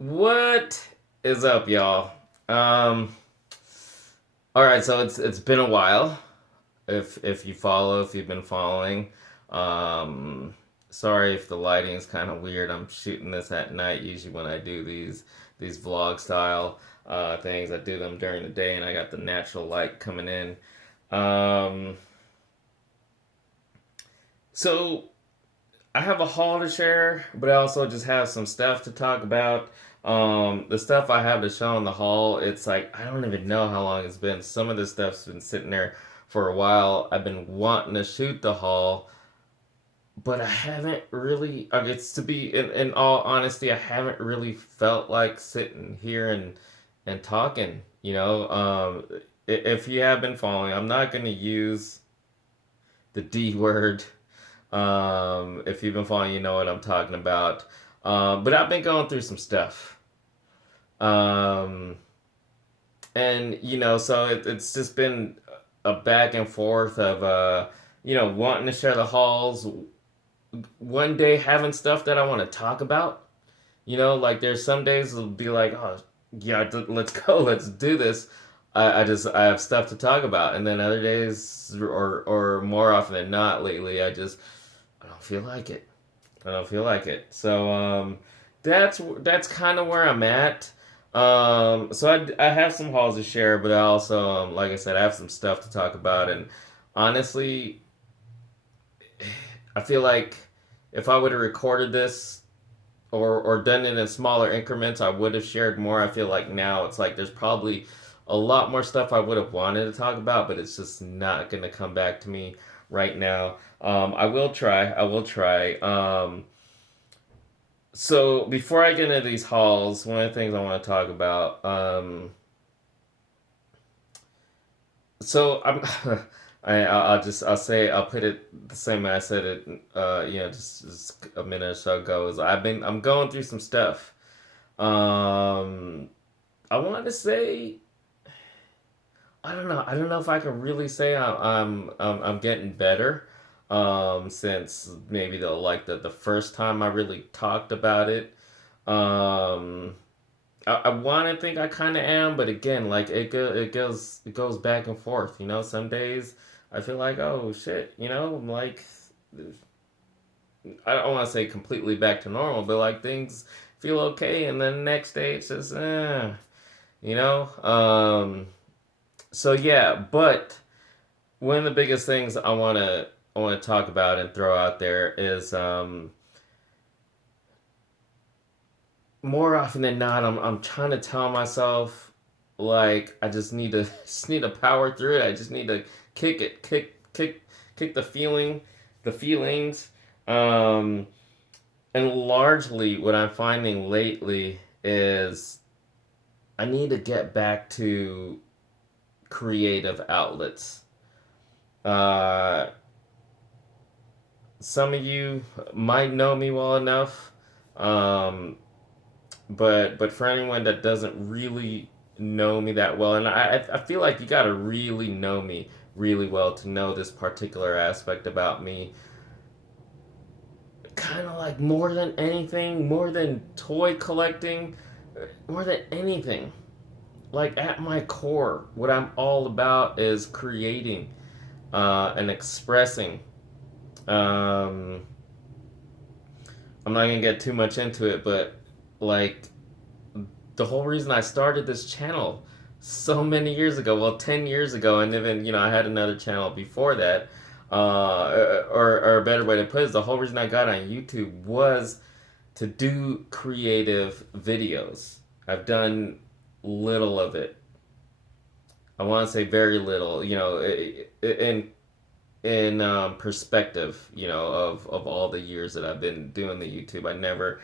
What is up, y'all? All right, so it's been a while. If you follow, if you've been following, um, sorry if the lighting is kind of weird. I'm shooting this at night. Usually when I do these vlog style things, I do them during the day, and I got the natural light coming in. Um, so I have a haul to share, but I also just have some stuff to talk about. The stuff I have to show in the haul, it's like I don't even know how long it's been. Some of this stuff's been sitting there for a while. I've been wanting to shoot the haul, but I haven't really. It's to be in all honesty, I haven't really felt like sitting here and talking. If you have been following, I'm not going to use the D word. If you've been following, you know what I'm talking about. But I've been going through some stuff. Um, and, so it's just been a back and forth of, wanting to share the halls. One day having stuff that I want to talk about. Like there's some days it'll be like, oh, yeah, let's go, let's do this. I have stuff to talk about. And then other days, or more often than not lately, I don't feel like it. I don't feel like it. So that's kind of where I'm at. So I have some hauls to share, but I also, like I said, I have some stuff to talk about. And honestly, I feel like if I would have recorded this or done it in smaller increments, I would have shared more. I feel like now it's like there's probably a lot more stuff I would have wanted to talk about, but it's just not going to come back to me right now. I will try. I will try. So before I get into these hauls, one of the things I want to talk about. So I'm. I'll put it the same way I said it. Just a minute or so ago. Is I'm going through some stuff. I want to say. I don't know. I don't know if I can really say I'm getting better. Since maybe the first time I really talked about it. Um, I want to think I kind of am, but again, like it goes back and forth. Some days I feel like, oh shit, I'm like, I don't want to say completely back to normal, but like things feel okay, and then the next day it's just you know. So yeah, but one of the biggest things I want to talk about and throw out there is more often than not, I'm trying to tell myself like I just need to just need to power through it. I just need to kick the feelings. Um, and largely, what I'm finding lately is I need to get back to creative outlets. Uh, some of you might know me well enough. Um, but for anyone that doesn't really know me that well, and I feel like you gotta really know me really well to know this particular aspect about me. Kind of like more than anything, more than toy collecting, more than anything. Like at my core, what I'm all about is creating and expressing. Um, I'm not gonna get too much into it, but like the whole reason I started this channel so many years ago, well, 10 years ago, and even, I had another channel before that, or a better way to put it is the whole reason I got on YouTube was to do creative videos. I've done little of it. I want to say very little, in perspective, of all the years that I've been doing the YouTube. I never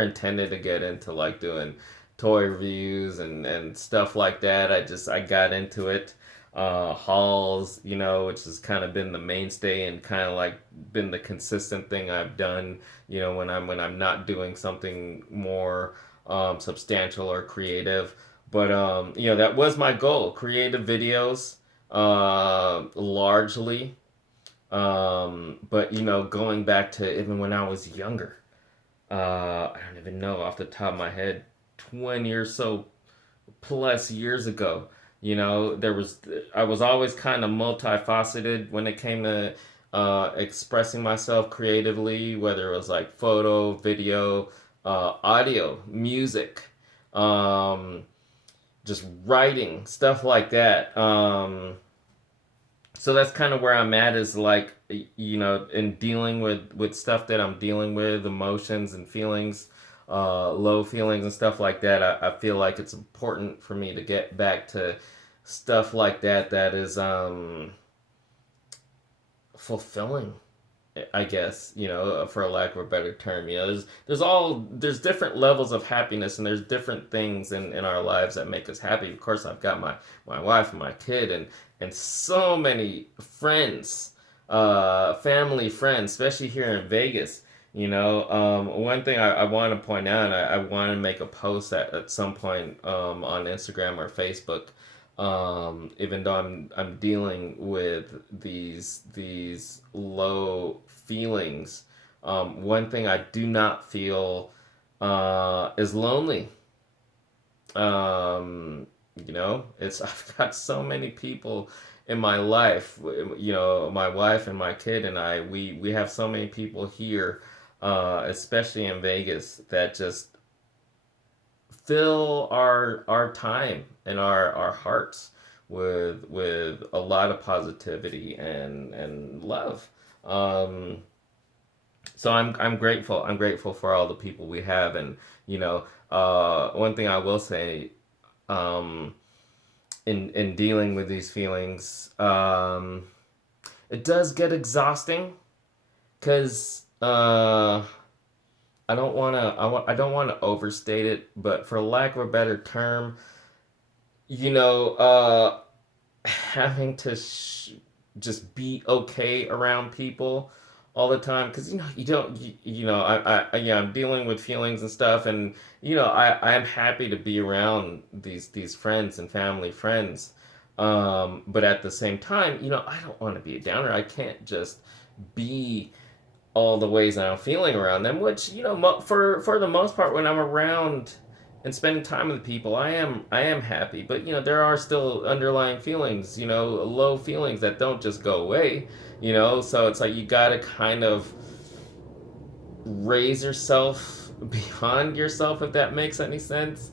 intended to get into like doing toy reviews and stuff like that. I got into it. Hauls, which has kind of been the mainstay and kind of like been the consistent thing I've done. When I'm not doing something more substantial or creative. But that was my goal. Creative videos, largely. But going back to even when I was younger, I don't even know off the top of my head. 20 or so plus years ago. I was always kind of multifaceted when it came to expressing myself creatively, whether it was like photo, video, audio, music, um, just writing, stuff like that. So that's kind of where I'm at, is like, in dealing with stuff that I'm dealing with, emotions and feelings, low feelings and stuff like that. I feel like it's important for me to get back to stuff like that, that is fulfilling, I guess, for a lack of a better term. There's different levels of happiness, and there's different things in our lives that make us happy. Of course, I've got my wife and my kid, and so many friends, family friends, especially here in Vegas. One thing I want to point out, I want to make a post at some point on Instagram or Facebook. Even though I'm dealing with these low feelings, one thing I do not feel is lonely. It's I've got so many people in my life. My wife and my kid and I. We have so many people here, especially in Vegas, that just fill our time and our hearts with a lot of positivity and love. Um, so I'm grateful. I'm grateful for all the people we have, and one thing I will say, um, in dealing with these feelings, it does get exhausting, because I don't want to overstate it, but for lack of a better term, you know, uh, having to just be okay around people all the time, because you don't yeah, I'm dealing with feelings and stuff, and I am happy to be around these friends and family friends, but at the same time, I don't want to be a downer. I can't just be all the ways that I'm feeling around them, which for the most part, when I'm around and spending time with people, I am happy. But there are still underlying feelings, low feelings that don't just go away. So it's like you gotta kind of raise yourself beyond yourself, if that makes any sense.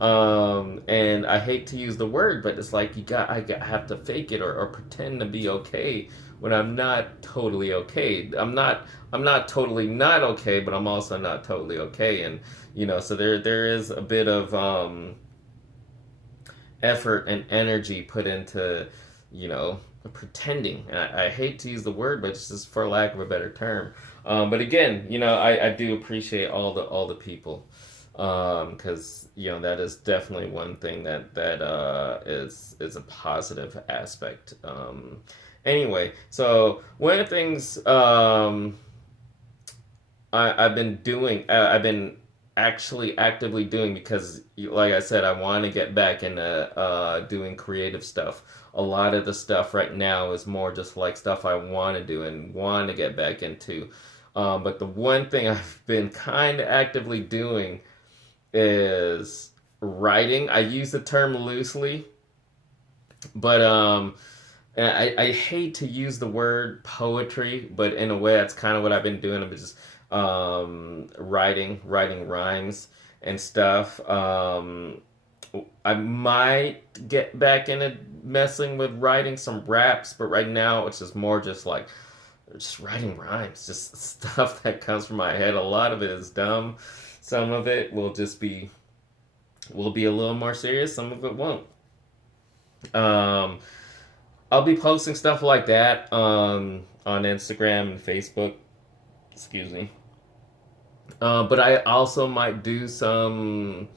And I hate to use the word, but it's like have to fake it, or pretend to be okay when I'm not totally okay. I'm not totally not okay, but I'm also not totally okay. And so there is a bit of effort and energy put into you know pretending. And I hate to use the word, but it's just for lack of a better term. But again, I do appreciate all the people, because that is definitely one thing that is a positive aspect. Anyway, so one of the things I've been actually actively doing, because, like I said, I want to get back into doing creative stuff. A lot of the stuff right now is more just like stuff I want to do and want to get back into. But the one thing I've been kind of actively doing is writing. I use the term loosely, but and I hate to use the word poetry, but in a way, that's kind of what I've been doing. I'm just writing rhymes and stuff. I might get back into messing with writing some raps, but right now it's just more just writing rhymes, just stuff that comes from my head. A lot of it is dumb. Some of it will be a little more serious. Some of it won't. Um, I'll be posting stuff like that on Instagram and Facebook. Excuse me. But I also might do some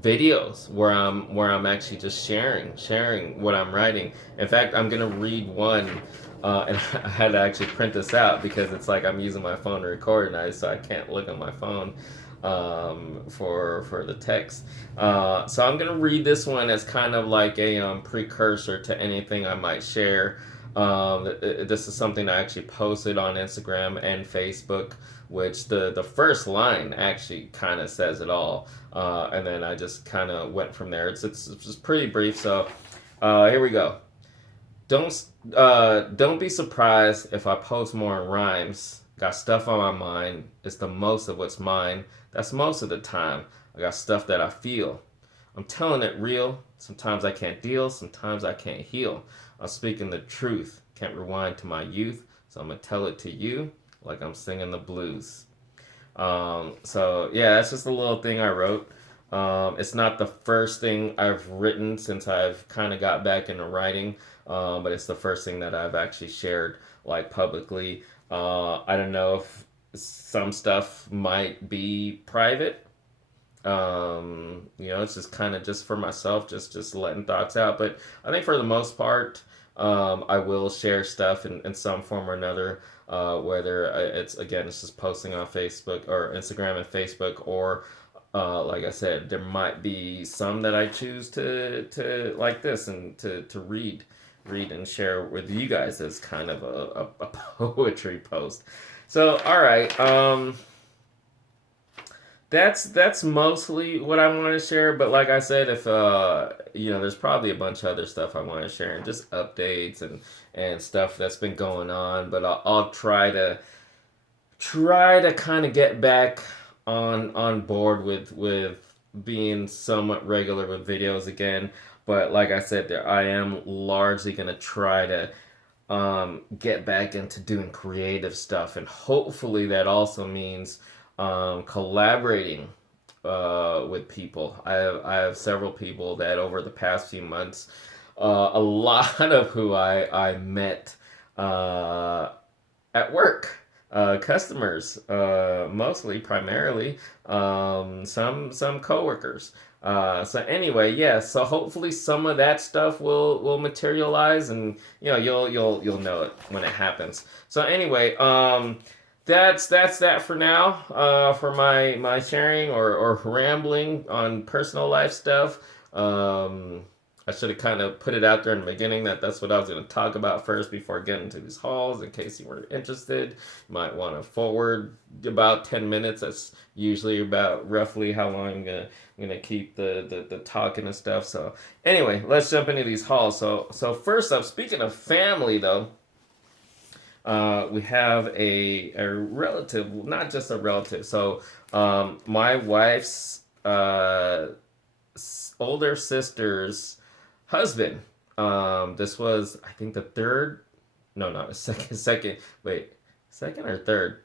videos where I'm actually just sharing what I'm writing. In fact, I'm gonna read one, and I had to actually print this out because it's like I'm using my phone to record, and so I can't look on my phone for the text. So I'm gonna read this one as kind of like a precursor to anything I might share This is something I actually posted on Instagram and Facebook, which the first line actually kind of says it all, and then I just kind of went from there. It's just pretty brief, so here we go. Don't be surprised if I post more in rhymes. Got stuff on my mind. It's the most of what's mine. That's most of the time. I got stuff that I feel. I'm telling it real. Sometimes I can't deal. Sometimes I can't heal. I'm speaking the truth. Can't rewind to my youth. So I'm gonna tell it to you like I'm singing the blues. So yeah, that's just a little thing I wrote. It's not the first thing I've written since I've kind of got back into writing, but it's the first thing that I've actually shared like publicly. I don't know if some stuff might be private. It's just kind of just for myself, just letting thoughts out. But I think for the most part, I will share stuff in some form or another. Whether it's just posting on Facebook or Instagram and Facebook, or like I said, there might be some that I choose to like this and to read and share with you guys as kind of a poetry post. So all right, that's mostly what I want to share. But like I said, if there's probably a bunch of other stuff I want to share and just updates and stuff that's been going on. But I'll try to kind of get back on board with being somewhat regular with videos again. But like I said, I am largely gonna try to get back into doing creative stuff, and hopefully that also means collaborating with people. I have several people that over the past few months, a lot of who I met at work. Customers, mostly, primarily, some coworkers. So anyway, yeah. So hopefully some of that stuff will materialize, and you'll know it when it happens. So anyway, that's that for now. For my sharing or rambling on personal life stuff. I should have kind of put it out there in the beginning that that's what I was going to talk about first before getting to these hauls. In case you weren't interested, you might want to forward about 10 minutes. That's usually about roughly how long I'm gonna keep the talking and stuff. So anyway, let's jump into these hauls. So first up, speaking of family though, we have a relative, not just a relative. So my wife's older sister's husband. This was, I think, the third. No, not a second. Wait, second or third?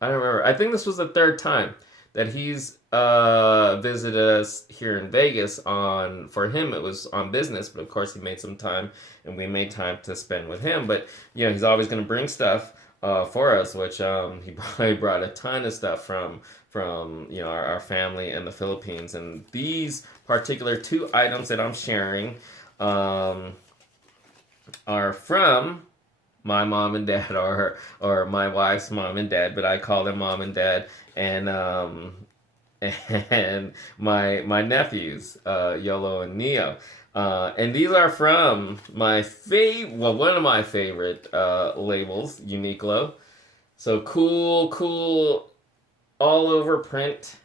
I don't remember. I think this was the third time that he's visited us here in Vegas. For him, it was on business, but of course he made some time, and we made time to spend with him. But he's always going to bring stuff for us, which he probably brought a ton of stuff from our family in the Philippines. And these particular two items that I'm sharing are from my mom and dad, or my wife's mom and dad, but I call them mom and dad, and and my nephews, Yolo and Neo. And these are from one of my favorite labels, Uniqlo. So cool, all over print,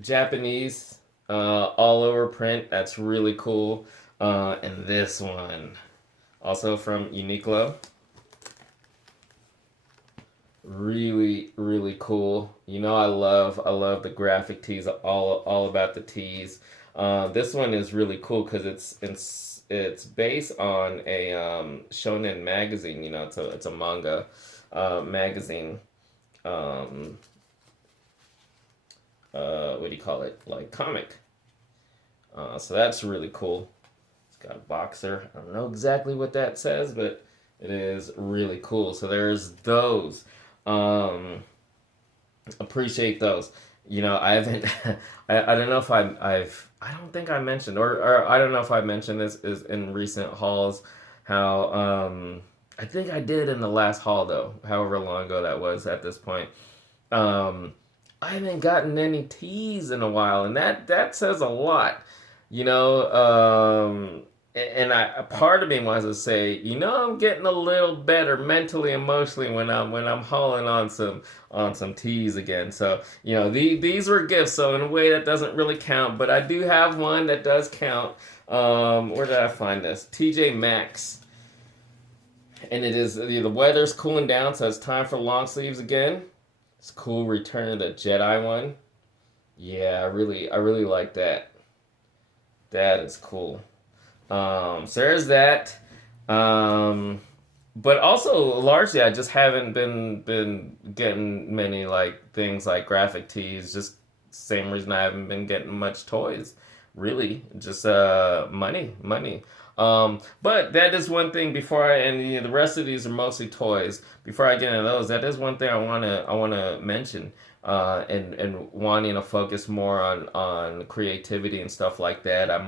Japanese, all over print. That's really cool. And this one, also from Uniqlo. Really cool. I love the graphic tees. All about the tees. This one is really cool because it's based on a shonen magazine. It's a manga magazine. What do you call it? Like comic. So that's really cool. It's got a boxer. I don't know exactly what that says, but it is really cool. So there's those. Appreciate those. I haven't. I don't know if I don't think I mentioned, or I don't know if I mentioned this is in recent hauls. How I think I did in the last haul though. However long ago that was at this point. I haven't gotten any teas in a while, and that says a lot. and I, a part of me wants to say, I'm getting a little better mentally, emotionally when I'm hauling on some teas again. So these were gifts. So in a way that doesn't really count, but I do have one that does count. Where did I find this? TJ Maxx, and it is the weather's cooling down, so it's time for long sleeves again. It's cool. Return of the Jedi one. Yeah, I really like that. That is cool. So there's that. Um, but also largely, I just haven't been getting many like things like graphic tees. Just same reason I haven't been getting much toys. Really, just money. But that is one thing before and the rest of these are mostly toys. Before I get into those, that is one thing I wanna mention. And wanting to focus more on creativity and stuff like that. I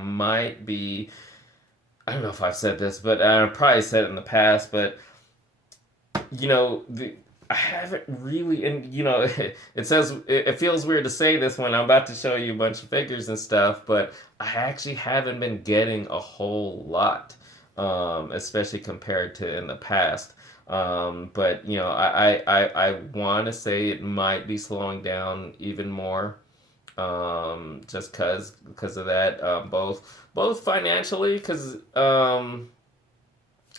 don't know if I've said this, but I probably said it in the past, but I haven't really, and it says it feels weird to say this when I'm about to show you a bunch of figures and stuff, but I actually haven't been getting a whole lot, especially compared to in the past. But I want to say it might be slowing down even more, just because of that, both financially, because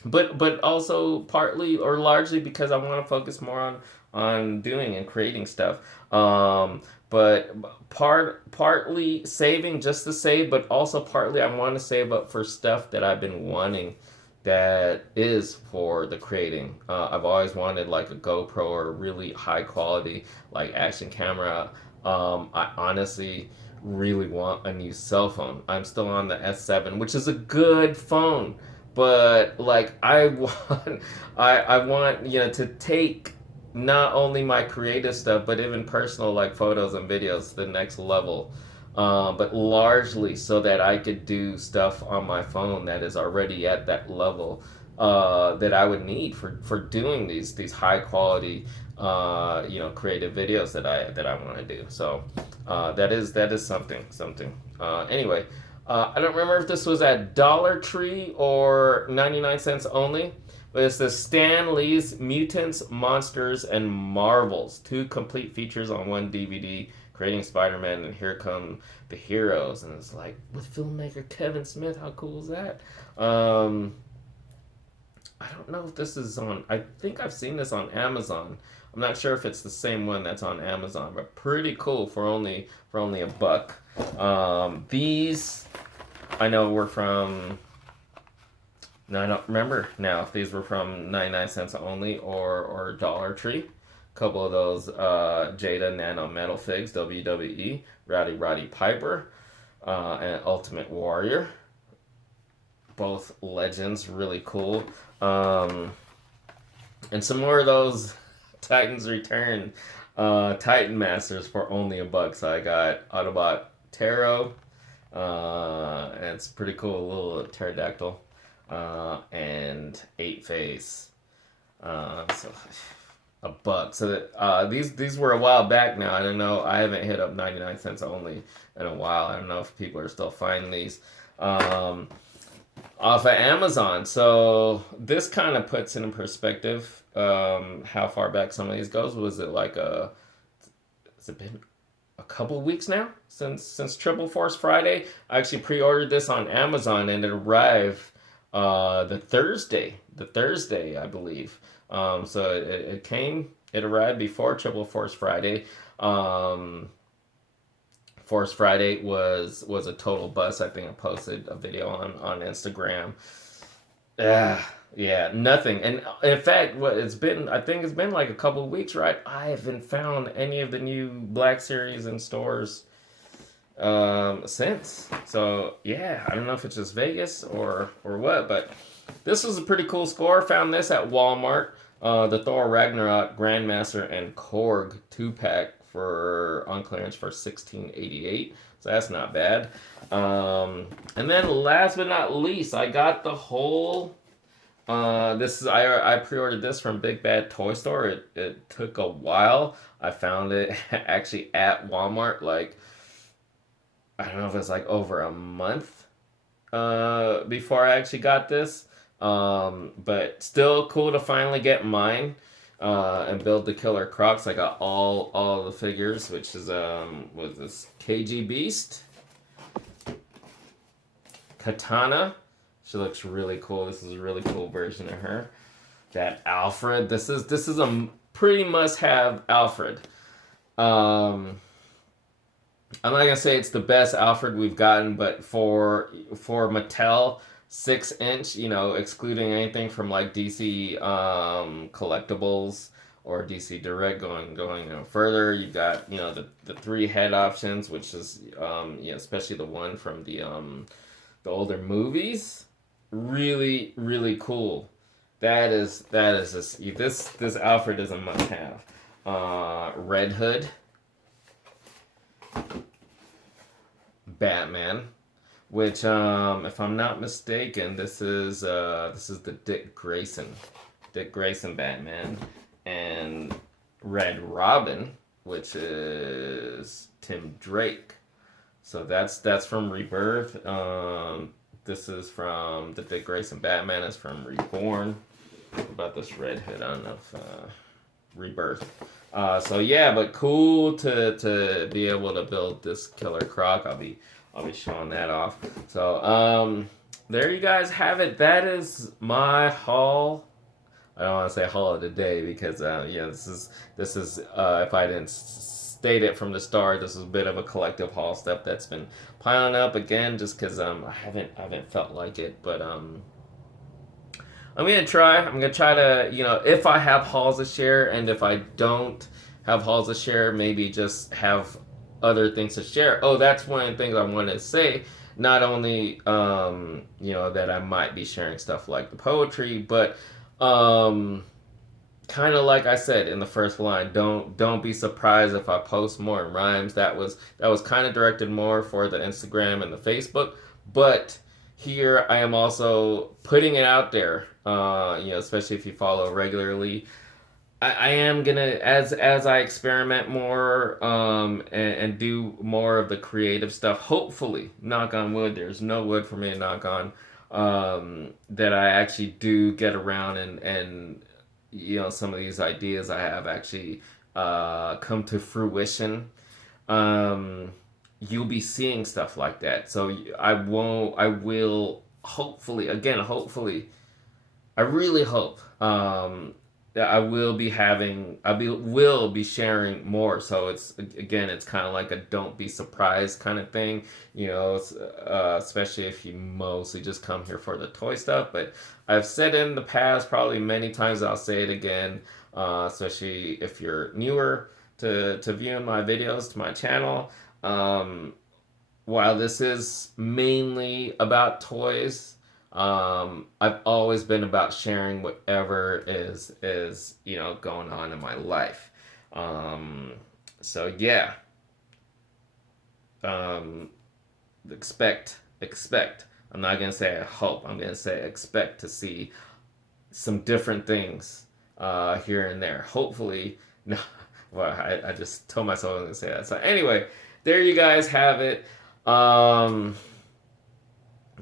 but also partly or largely because I want to focus more on doing and creating stuff. But partly saving just to save, but also partly I want to save up for stuff that I've been wanting. That is for the creating. I've always wanted like a GoPro or a really high quality like action camera. I honestly really want a new cell phone. I'm still on the S7, which is a good phone, but like I want, I want to take not only my creative stuff but even personal like photos and videos to the next level. But largely so that I could do stuff on my phone that is already at that level, that I would need for doing these high quality creative videos that I want to do. So that is something. Anyway, I don't remember if this was at Dollar Tree or 99 cents only, but it's the Stan Lee's Mutants, Monsters, and Marvels. Two complete features on one DVD, creating Spider-Man, and here come the heroes. And it's like, with filmmaker Kevin Smith, how cool is that? I don't know if this is on, I think I've seen this on Amazon. I'm not sure if it's the same one that's on Amazon, but pretty cool for only $1. These I know were from. Now I don't remember now if these were from 99 cents only or Dollar Tree. A couple of those Jada Nano Metal Figs, WWE, Roddy Piper, and Ultimate Warrior. Both legends, really cool. And some more of those Titans Return Titan Masters for only $1. So I got Autobot Taro, and it's pretty cool, little pterodactyl, and Eight Face. So $1. So that these were a while back now. I don't know. I haven't hit up 99 cents only in a while. I don't know if people are still finding these. Off of Amazon. So this kind of puts in perspective how far back some of these goes. Was it like has it been a couple of weeks now since Triple Force Friday? I actually pre-ordered this on Amazon and it arrived the Thursday I believe. So it arrived before Triple Force Friday. Force Friday was a total bust. I think I posted a video on Instagram. Yeah, nothing. And in fact, I think it's been like a couple of weeks, right? I haven't found any of the new Black Series in stores since. So yeah, I don't know if it's just Vegas or what, but this was a pretty cool score. Found this at Walmart. The Thor Ragnarok Grandmaster and Korg 2-pack on clearance for $16.88, so that's not bad. And then last but not least, I got the whole. I pre-ordered this from Big Bad Toy Store. It took a while. I found it actually at Walmart. Like I don't know if it's like over a month before I actually got this. But still cool to finally get mine and build the Killer Crocs. I got all the figures, which is was this KG Beast, Katana. She looks really cool. This is a really cool version of her. That Alfred. This is a pretty must have Alfred. Um, I'm not gonna say it's the best Alfred we've gotten, but for Mattel 6 inch, excluding anything from like DC collectibles or DC Direct, going further, you got the three head options, which is especially the one from the older movies, really really cool. That is this Alfred is a must have. Red Hood, Batman, which if I'm not mistaken, this is the Dick Grayson Batman, and Red Robin, which is Tim Drake. So that's from Rebirth. This is from the Dick Grayson Batman. Is from Reborn. What about this Red Hood? I don't know if Rebirth. So yeah, but cool to be able to build this Killer Croc. I'll be showing that off. So there you guys have it. That is my haul. I don't want to say haul of the day because this is if I didn't state it from the start, this is a bit of a collective haul stuff that's been piling up again just because I haven't felt like it, but I'm gonna try. I'm gonna try to, if I have hauls to share, and if I don't have hauls to share, maybe just have other things to share. Oh, that's one of the things I wanted to say. Not only, that I might be sharing stuff like the poetry, but kind of like I said in the first line, don't be surprised if I post more in rhymes. That was kind of directed more for the Instagram and the Facebook, but here I am also putting it out there. Especially if you follow regularly, I am gonna as I experiment more and do more of the creative stuff. Hopefully, knock on wood. There's no wood for me to knock on. That I actually do get around and some of these ideas I have actually come to fruition. You'll be seeing stuff like that. So I won't. I will hopefully. Again, hopefully. I really hope that I will be having. Will be sharing more. So it's kind of like a don't be surprised kind of thing. Especially if you mostly just come here for the toy stuff. But I've said it in the past, probably many times. I'll say it again. Especially if you're newer to viewing my videos to my channel. While this is mainly about toys, I've always been about sharing whatever is going on in my life. So yeah, um, expect. I'm not gonna say I hope. I'm gonna say expect to see some different things here and there. Hopefully, no. Well, I just told myself I was gonna say that. So anyway, there you guys have it.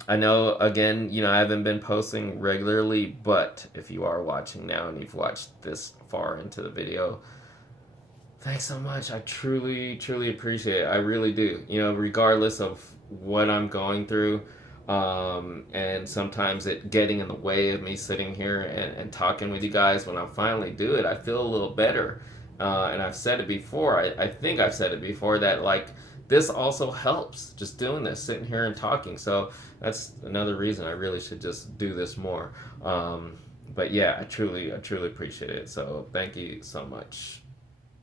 I know, again, I haven't been posting regularly, but if you are watching now and you've watched this far into the video, thanks so much. I truly, truly appreciate it. I really do. Regardless of what I'm going through, and sometimes it getting in the way of me sitting here and talking with you guys, when I finally do it, I feel a little better. And I've said it before. I think I've said it before that, like, this also helps, just doing this, sitting here and talking. So that's another reason I really should just do this more. But yeah, I truly appreciate it. So thank you so much.